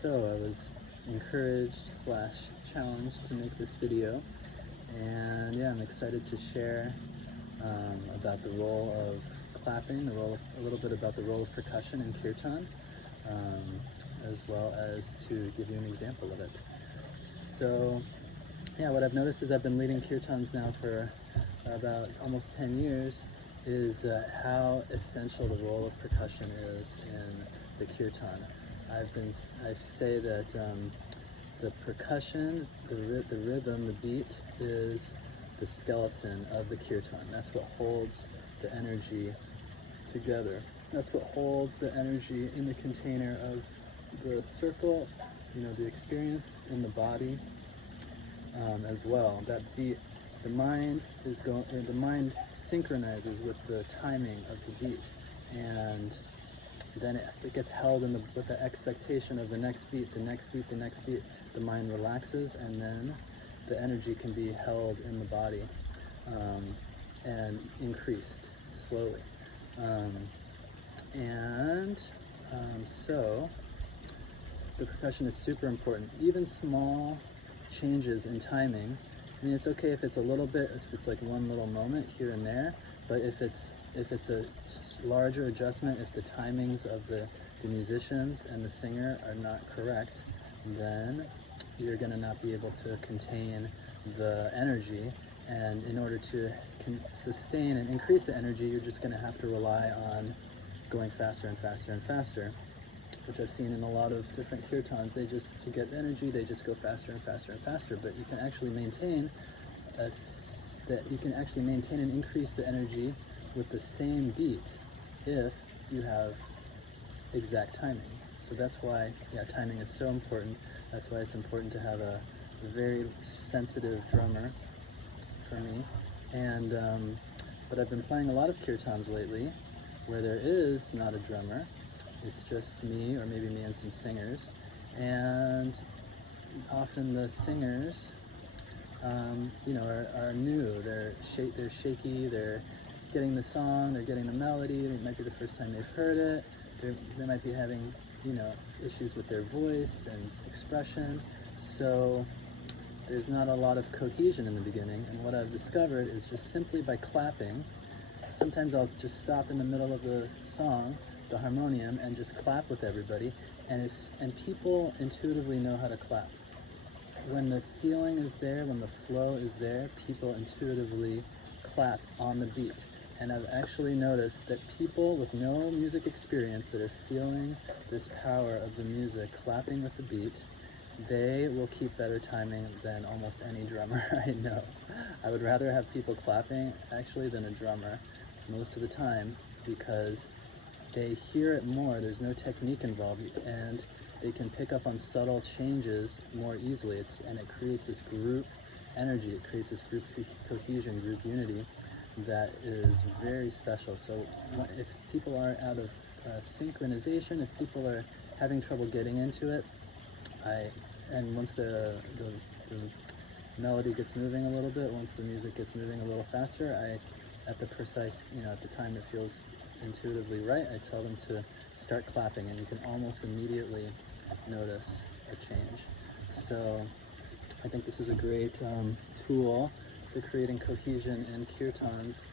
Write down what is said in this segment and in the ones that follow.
So I was encouraged slash challenged to make this video, and yeah, I'm excited to share about the role of clapping, a little bit about the role of percussion in Kirtan, as well as to give you an example of it. So yeah, what I've noticed is I've been leading Kirtans now for about almost 10 years, is how essential the role of percussion is in the Kirtan. I say that the percussion, the rhythm, the beat is the skeleton of the Kirtan. That's what holds the energy together. That's what holds the energy in the container of the circle, the experience in the body as well. That beat, the mind synchronizes with the timing of the beat, and then it gets held with the expectation of the next beat, the next beat, the next beat. The mind relaxes, and then the energy can be held in the body and increased slowly. So the percussion is super important. Even small changes in timing. I mean, it's okay if it's a little bit, if it's like one little moment here and there, but if it's a larger adjustment, if the timings of the musicians and the singer are not correct, then you're going to not be able to contain the energy. And in order to sustain and increase the energy, you're just going to have to rely on going faster and faster and faster, which I've seen in a lot of different kirtans. To get energy, they just go faster and faster and faster. But you can actually maintain and increase the energy with the same beat if you have exact timing. So that's why, timing is so important. That's why it's important to have a very sensitive drummer for me. And but I've been playing a lot of kirtans lately where there is not a drummer. It's just me, or maybe me and some singers. And often the singers, are new. They're shaky. They're getting the song. They're getting the melody. It might be the first time they've heard it. They might be having, issues with their voice and expression. So there's not a lot of cohesion in the beginning. And what I've discovered is just simply by clapping. Sometimes I'll just stop in the middle of the song, the harmonium, and just clap with everybody, and people intuitively know how to clap. When the feeling is there, when the flow is there, people intuitively clap on the beat. And I've actually noticed that people with no music experience that are feeling this power of the music clapping with the beat, they will keep better timing than almost any drummer I know. I would rather have people clapping actually than a drummer most of the time, because they hear it more. There's no technique involved, and they can pick up on subtle changes more easily. And it creates this group energy. It creates this group cohesion, group unity that is very special. So if people are out of synchronization, if people are having trouble getting into it, and once the melody gets moving a little bit, once the music gets moving a little faster, at the precise, at the time it feels intuitively right, I tell them to start clapping, and you can almost immediately notice a change. So I think this is a great tool for creating cohesion in kirtans,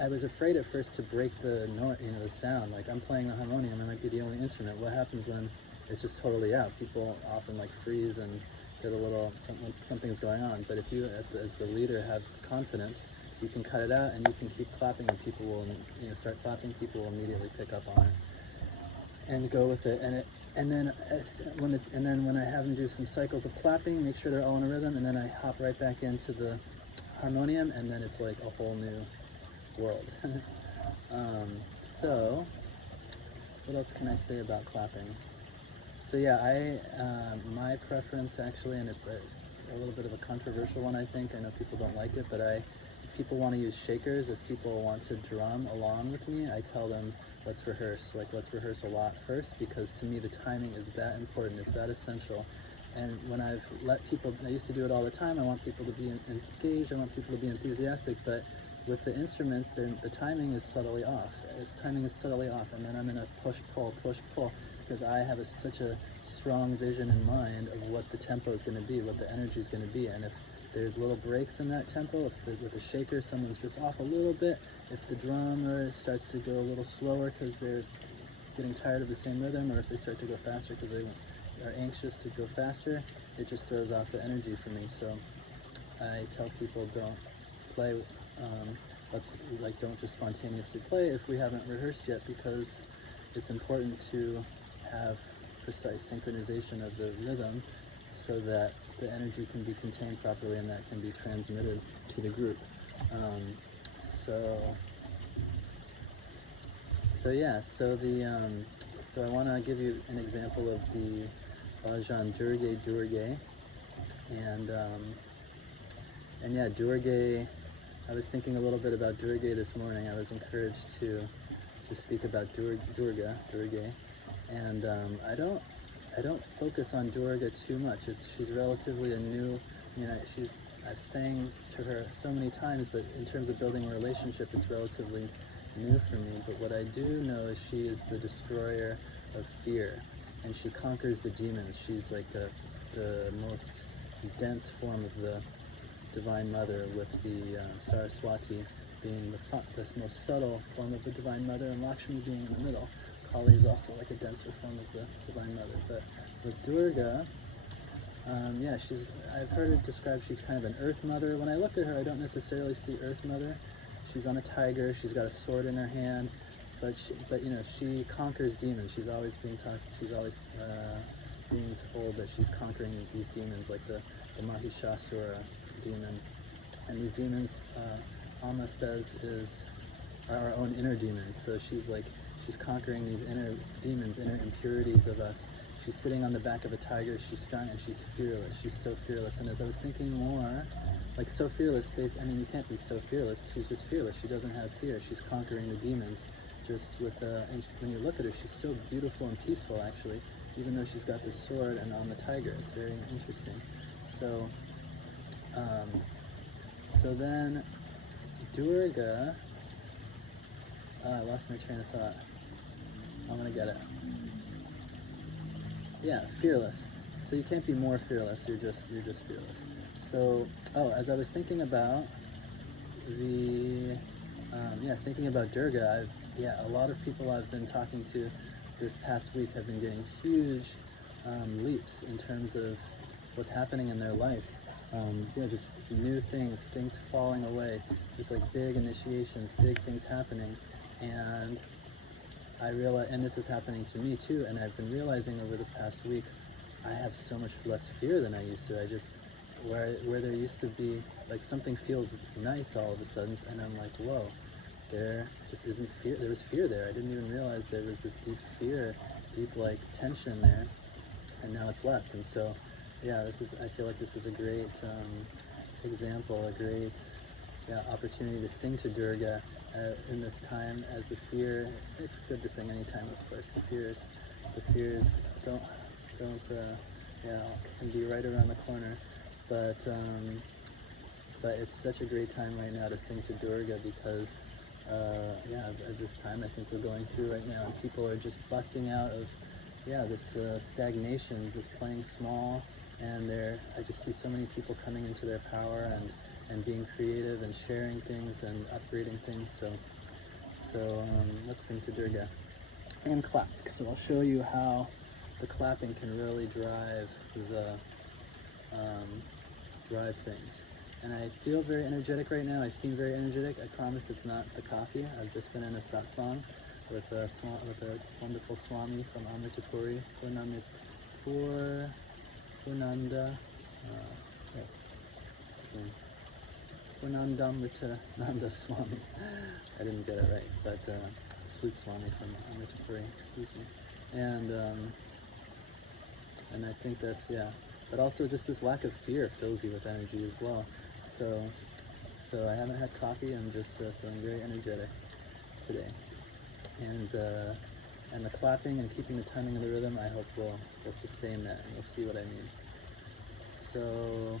I was afraid at first to break the note, the sound. Like, I'm playing the harmonium, I might be the only instrument. What happens when it's just totally out? People often freeze and get a little, something's going on. But if you, as the leader, have confidence, you can cut it out and you can keep clapping, and people will, start clapping. People will immediately pick up on it and go with it. And then when I have them do some cycles of clapping, make sure they're all in a rhythm, and then I hop right back into the harmonium, and then it's like a whole new world. So what else can I say about clapping? So my preference actually, and it's a little bit of a controversial one, I think. I know people don't like it, but if people want to use shakers, if people want to drum along with me, I tell them, let's rehearse. Let's rehearse a lot first, because to me the timing is that important. It's that essential. And when I've let people, I used to do it all the time. I want people to be engaged. I want people to be enthusiastic. But with the instruments, the timing is subtly off. Timing is subtly off, and then I'm in a push-pull, because I have such a strong vision in mind of what the tempo is going to be, what the energy is going to be, and if there's little breaks in that tempo, if with the shaker someone's just off a little bit, if the drummer starts to go a little slower because they're getting tired of the same rhythm, or if they start to go faster because they are anxious to go faster, it just throws off the energy for me. So I tell people, don't play, don't just spontaneously play if we haven't rehearsed yet, because it's important to have precise synchronization of the rhythm so that the energy can be contained properly and that can be transmitted to the group. So I want to give you an example of the Bhajan Durge Durge, and yeah, Durge. I was thinking a little bit about Durge this morning. I was encouraged to speak about Durga, and I don't focus on Durga too much. She's relatively a new, I've sang to her so many times, but in terms of building a relationship, it's relatively new for me. But what I do know is she is the destroyer of fear, and she conquers the demons. She's like the most dense form of the Divine Mother, with the Saraswati being the most subtle form of the Divine Mother, and Lakshmi being in the middle. Kali is also like a denser form of the Divine Mother. But with Durga, I've heard it described, she's kind of an Earth Mother. When I look at her, I don't necessarily see Earth Mother. She's on a tiger, she's got a sword in her hand, but she conquers demons. She's always being told that she's conquering these demons, like the Mahishasura demon. And these demons, Amma says, are our own inner demons. So she's conquering these inner demons, inner impurities of us. She's sitting on the back of a tiger, she's strong, and she's fearless. She's so fearless. And as I was thinking more, so fearless, you can't be so fearless. She's just fearless. She doesn't have fear. She's conquering the demons. Just with, and when you look at her, she's so beautiful and peaceful, actually, even though she's got the sword and on the tiger. It's very interesting. So then Durga, I lost my train of thought. I'm gonna get it. Yeah, fearless. So you can't be more fearless. You're just fearless. So, as I was thinking about thinking about Durga, a lot of people I've been talking to this past week have been getting huge leaps in terms of what's happening in their life. Just new things falling away, just like big initiations, big things happening. And I realize, and this is happening to me too, and I've been realizing over the past week, I have so much less fear than I used to. Where there used to be, something feels nice all of a sudden, and I'm like, whoa, there just isn't fear. There was fear there. I didn't even realize there was this deep fear, deep tension there, and now it's less. And so, I feel like this is a great example, a great opportunity to sing to Durga in this time, as the fear. It's good to sing anytime, of course. The fears can be right around the corner, but it's such a great time right now to sing to Durga, because at this time I think we're going through right now, and people are just busting out of this stagnation, this playing small, and I just see so many people coming into their power and being creative and sharing things and upgrading things. So let's sing to Durga and clap. So I'll show you how the clapping can really drive things. And I feel very energetic right now. I seem very energetic. I promise it's not the coffee. I've just been in a satsang with a wonderful Swami from Amritapuri, Purnanda, Purnandamrita Swami. I didn't get it right, but Flute Swami from Amritapuri, excuse me. And I think that's, but also just this lack of fear fills you with energy as well. So I haven't had coffee. I'm just feeling very energetic today. And the clapping and keeping the timing of the rhythm, I hope will sustain that, and you'll see what I mean. So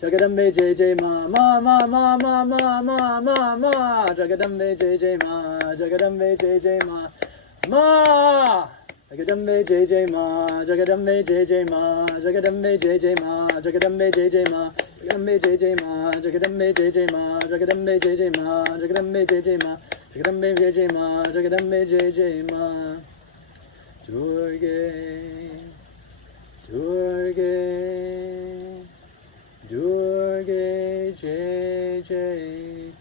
Jagadambe Jai Jai Ma Ma Ma Ma Ma Ma Ma Ma Ma Jagadambe Jai Jai Ma Jagadambe Jai Jai Ma Ma Jagadambe Jai Jai Ma Jagadambe Jai Jai Ma Jagadambe Jai Jai Ma Jagadambe Jai Jai Ma Jagadambe Jai Jai Ma Jagadambe Jai Jai Ma Jagadambe Jai Jai Ma Jagadambe Jai Jai Ma Jagadambe Jai Jai Ma Jagadambe Jai Jai Ma Durge Durge Durge Jai Jai